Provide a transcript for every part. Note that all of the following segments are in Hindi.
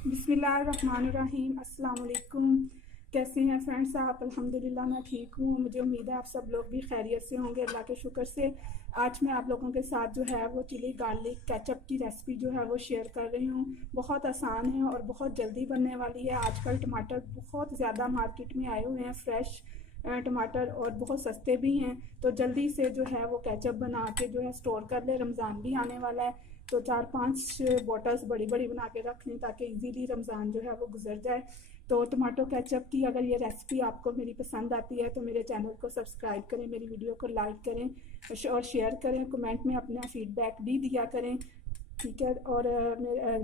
बिस्मिल्लाहिर्रहमानिर्रहीम। अस्सलाम वालेकुम। कैसे हैं फ्रेंड्स आप? अल्हम्दुलिल्लाह मैं ठीक हूँ। मुझे उम्मीद है आप सब लोग भी खैरियत से होंगे, अल्लाह के शुक्र से। आज मैं आप लोगों के साथ जो है वो चिली गार्लिक केचप की रेसिपी जो है वो शेयर कर रही हूँ। बहुत आसान है और बहुत जल्दी बनने वाली है। आजकल टमाटर बहुत ज़्यादा मार्केट में आए हुए हैं, फ्रेश टमाटर, और बहुत सस्ते भी हैं। तो जल्दी से जो है वो केचप बना के जो है स्टोर कर ले। रमज़ान भी आने वाला है, तो 4-5 बॉटल्स बड़ी बड़ी बना के रख लें ताकि इजीली रमज़ान जो है वो गुजर जाए। तो टमाटो केचप की अगर ये रेसिपी आपको मेरी पसंद आती है तो मेरे चैनल को सब्सक्राइब करें, मेरी वीडियो को लाइक करें और शेयर करें। कमेंट में अपना फीडबैक भी दिया करें, ठीक है। और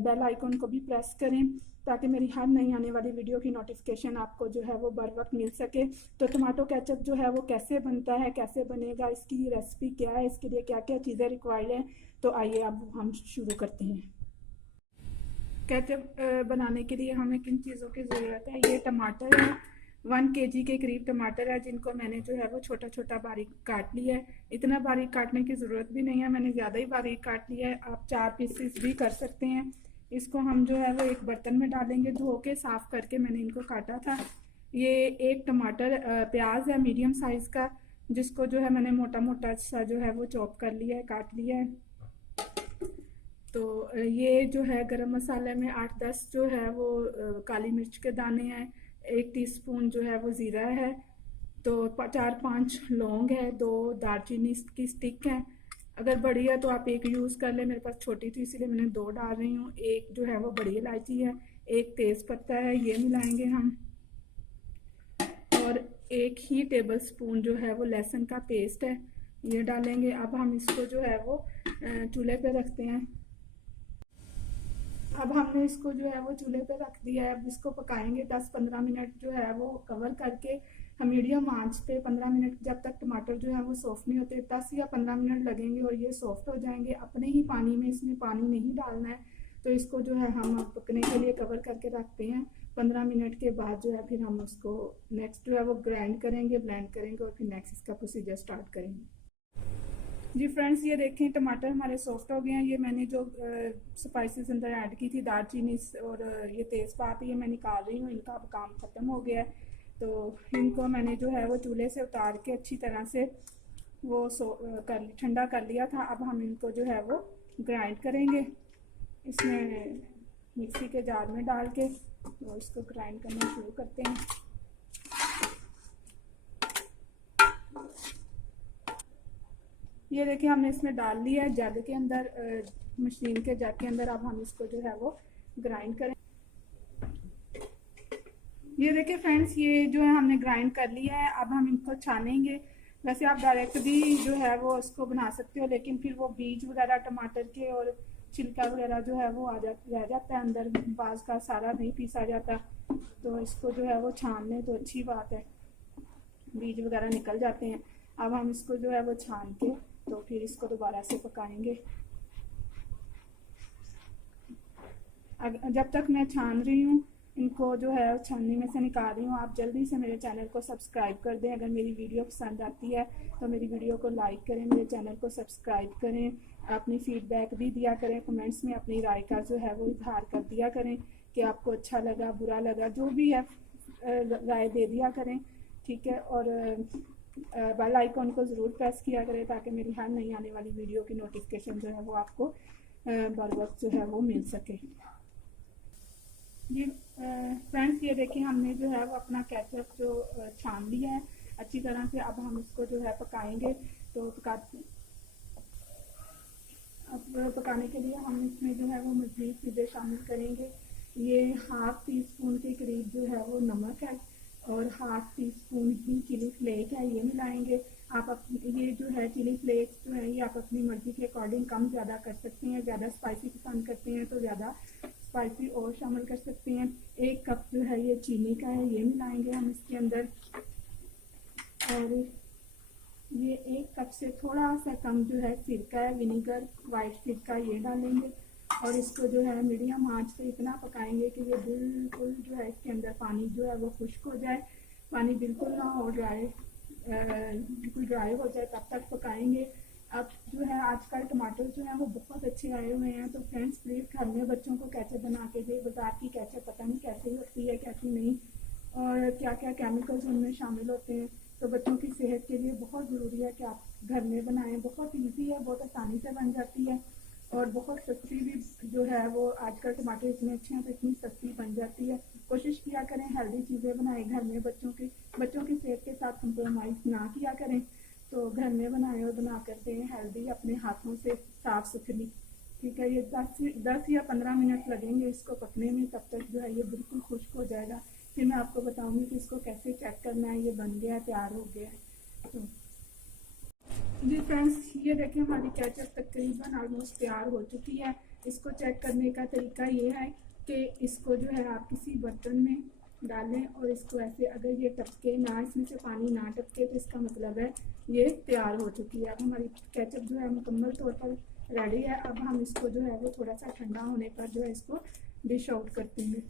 बेल आइकन को भी प्रेस करें ताकि मेरी हर नई आने वाली वीडियो की नोटिफिकेशन आपको जो है वो बर वक्त मिल सके। तो टमाटो केचप जो है वो कैसे बनता है, कैसे बनेगा, इसकी रेसिपी क्या है, इसके लिए क्या क्या चीज़ें रिक्वायर्ड हैं, तो आइए अब हम शुरू करते हैं। केचप बनाने के लिए हमें किन चीज़ों की ज़रूरत है? ये टमाटर है, 1 kg के करीब टमाटर है, जिनको मैंने जो है वो छोटा छोटा बारीक काट लिया है। इतना बारीक काटने की ज़रूरत भी नहीं है, मैंने ज़्यादा ही बारीक काट लिया है। आप 4 पीसेस भी कर सकते हैं। इसको हम जो है वो एक बर्तन में डालेंगे, धो के साफ़ करके मैंने इनको काटा था। ये एक टमाटर प्याज है मीडियम साइज़ का, जिसको जो है मैंने मोटा मोटा सा जो है वो चॉप कर लिया है, काट लिया है। तो ये जो है गरम मसाले में 8-10 जो है वो काली मिर्च के दाने हैं, 1 टीस्पून जो है वो ज़ीरा है, तो 4-5 लौंग है, 2 दालचीनी की स्टिक है। अगर बड़ी है तो आप एक यूज़ कर लें, मेरे पास छोटी थी इसीलिए मैंने 2 डाल रही हूँ। एक जो है वो बड़ी इलायची है, एक तेज़ पत्ता है, ये मिलाएंगे हम। और 1 ही टेबल स्पून जो है वो लहसुन का पेस्ट है, ये डालेंगे। अब हम इसको जो है वो चूल्हे पे रखते हैं। अब हमने इसको जो है वो चूल्हे पे रख दिया है। अब इसको पकाएंगे 10-15 मिनट जो है वो कवर करके। हम मीडियम आंच पे 15 मिनट, जब तक टमाटर जो है वो सॉफ्ट नहीं होते, 10 या 15 मिनट लगेंगे और ये सॉफ्ट हो जाएंगे अपने ही पानी में। इसमें पानी नहीं डालना है। तो इसको जो है हम पकने के लिए कवर करके रखते हैं। 15 मिनट के बाद जो है फिर हम उसको नेक्स्ट जो है वो ब्लेंड करेंगे और फिर नेक्स्ट इसका प्रोसीजर स्टार्ट करेंगे। जी फ्रेंड्स, ये देखें टमाटर हमारे सॉफ्ट हो गए हैं। ये मैंने जो स्पाइसेस अंदर ऐड की थी, दालचीनी और ये तेज़पात, ये मैं निकाल रही हूँ, इनका अब काम ख़त्म हो गया है। तो इनको मैंने जो है वो चूल्हे से उतार के अच्छी तरह से वो ठंडा कर लिया था। अब हम इनको जो है वो ग्राइंड करेंगे, इसमें मिक्सी के जार में डाल के तो इसको ग्राइंड करना शुरू करते हैं। ये देखिए हमने इसमें डाल लिया है जग के अंदर, मशीन के जग के अंदर। अब हम इसको जो है वो ग्राइंड करें। ये देखिए फ्रेंड्स, ये जो है हमने ग्राइंड कर लिया है। अब हम इनको छानेंगे। वैसे आप डायरेक्ट भी जो है वो उसको बना सकते हो, लेकिन फिर वो बीज वगैरह टमाटर के और छिलका वगैरह जो है वो रह जाता है अंदर, बाज का सारा नहीं पीसा जाता। तो इसको जो है वो छान लें तो अच्छी बात है, बीज वगैरह निकल जाते हैं। अब हम इसको जो है वो छान के तो फिर इसको दोबारा से पकाएंगे। जब तक मैं छान रही हूँ, इनको जो है छाननी में से निकाल रही हूँ, आप जल्दी से मेरे चैनल को सब्सक्राइब कर दें। अगर मेरी वीडियो पसंद आती है तो मेरी वीडियो को लाइक करें, मेरे चैनल को सब्सक्राइब करें, अपनी फीडबैक भी दिया करें। कमेंट्स में अपनी राय का जो है वो इजहार कर दिया करें कि आपको अच्छा लगा, बुरा लगा, जो भी है राय दे दिया करें, ठीक है। और बेल आइकन को ज़रूर प्रेस किया करें ताकि मेरी हर नई आने वाली वीडियो की नोटिफिकेशन जो है वो आपको बर वक्त जो है वो मिल सके। ये फ्रेंड्स, ये देखिए हमने जो है वो अपना केचप जो छान लिया है अच्छी तरह से। अब हम इसको जो है पकाएंगे। तो अब पकाने के लिए हम इसमें जो है वो मज़ीद चीज़ें शामिल करेंगे। ये 1/2 टीस्पून के करीब जो है वो नमक है और 1/2 टीस्पून ही चिली फ्लेक है, ये मिलाएंगे। आप अपनी ये जो है चिली फ्लेक्स जो है ये आप अपनी मर्ज़ी के अकॉर्डिंग कम ज़्यादा कर सकते हैं। ज़्यादा स्पाइसी पसंद करते हैं तो ज़्यादा स्पाइसी और शामिल कर सकते हैं। 1 कप जो है ये चीनी का है, ये मिलाएंगे हम इसके अंदर। और ये 1 कप से थोड़ा सा कम जो है सिरका है, विनीगर, वाइट सिरका, ये डालेंगे। और इसको जो है मीडियम आंच पे इतना पकाएंगे कि ये बिल्कुल जो है इसके अंदर पानी जो है वो खुश्क हो जाए। पानी बिल्कुल ना हो ड्राई, बिल्कुल ड्राई हो जाए तब तक पकाएंगे। अब जो है आजकल टमाटर जो है वो बहुत अच्छे आए हुए हैं। तो फ्रेंड्स प्लीज़ घर में बच्चों को केचप बना के दे। बाज़ार की केचप पता नहीं कैसी होती है कैसी नहीं, और क्या क्या केमिकल्स उनमें शामिल होते हैं। तो बच्चों की सेहत के लिए बहुत ज़रूरी है कि आप घर में बनाएं। बहुत ईजी है, बहुत आसानी से बन जाती है और बहुत सस्ती भी जो है वो, आजकल टमाटर इतने अच्छे हैं तो इतनी सस्ती बन जाती है। कोशिश किया करें हेल्दी चीज़ें बनाएं घर में, बच्चों की सेहत के साथ कंप्रोमाइज़ ना किया करें। तो घर में बनाएं और बना कर दें हेल्दी, अपने हाथों से साफ़ सुथरी। ठीक है, ये 10 या 15 मिनट लगेंगे इसको पकने में, तब तक जो है ये बिल्कुल खुश्क हो जाएगा। फिर मैं आपको बताऊंगी कि इसको कैसे चेक करना है, ये बन गया है, तैयार हो गया है। तो जी फ्रेंड्स, ये देखें हमारी केचप तकरीबन ऑलमोस्ट तैयार हो चुकी है। इसको चेक करने का तरीका ये है कि इसको जो है आप किसी बर्तन में डालें और इसको ऐसे, अगर ये टपके ना, इसमें से पानी ना टपके, तो इसका मतलब है ये तैयार हो चुकी है। अब हमारी केचप जो है मुकम्मल तौर पर रेडी है। अब हम इसको जो है वो थोड़ा सा ठंडा होने पर जो है इसको डिश आउट करते हैं।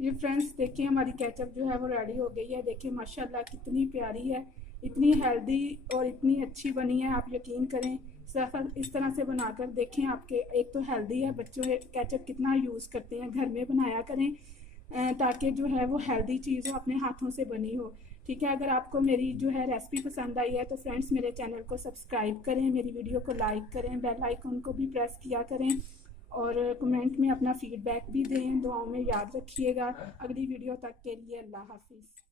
ये फ्रेंड्स देखिए हमारी केचप जो है वो रेडी हो गई है। देखिए माशाल्लाह कितनी प्यारी है, इतनी हेल्दी और इतनी अच्छी बनी है। आप यकीन करें, सिर्फ इस तरह से बनाकर देखें। आपके एक तो हेल्दी है, बच्चों केचप कितना यूज़ करते हैं, घर में बनाया करें ताकि जो है वो हेल्दी चीज़ हो, अपने हाथों से बनी हो। ठीक है, अगर आपको मेरी जो है रेसिपी पसंद आई है तो फ्रेंड्स मेरे चैनल को सब्सक्राइब करें, मेरी वीडियो को लाइक करें, बेल आइकन को भी प्रेस किया करें और कमेंट में अपना फीडबैक भी दें। दुआओं में याद रखिएगा। अगली वीडियो तक के लिए अल्लाह हाफिज़।